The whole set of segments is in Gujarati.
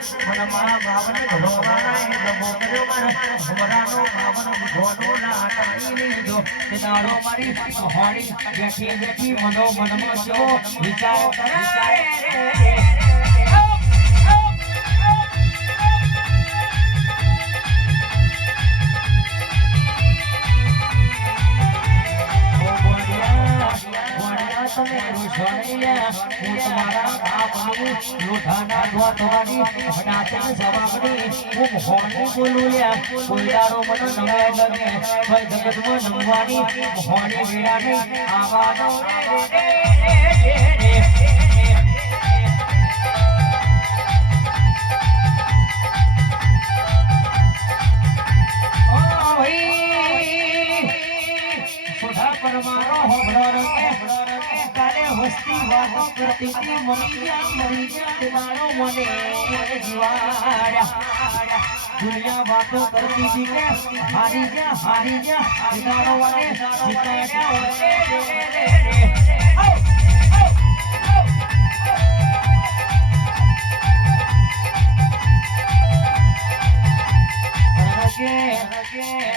મને મારા બાવને ઘડોવાના એ જમો કર્યો મારે હમરાનો બાવનો વિધોનો ના તાઈ લીધો તે દાડો મારી હોણી બેઠી બેઠી મનો મનમાં જો વિચાર કરે તમે રૂષણિયા હું તમારા બાપનું લોઠાના ધોતવાની નાચન જવાબની હું હોણી બોલું લ્યા કોઈ દાડો મને નમે લગે કોઈ જગતમાં નમવાની હોણી વેડા નહીં આવાનો પરમારો હોબળો વસ્તી વાતો કરતી મરી જા દિલાનો મને જીવાડ્યા દુનિયા વાતો કરતી હતી કે હારી જા દિલાનો મને જીતાડ્યા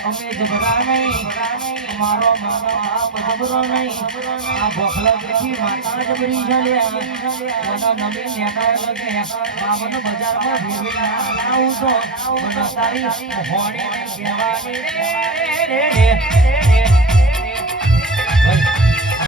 અમે જબરા નહીં મારો જબરો નહીં આ ભોખલા બેઠી માતા જબરી ચાલ્યા મને નમી નેકાય લગે બાબનો બજારમાં ભેવી લાવું તો મને તારી હોણી કહેવાની રે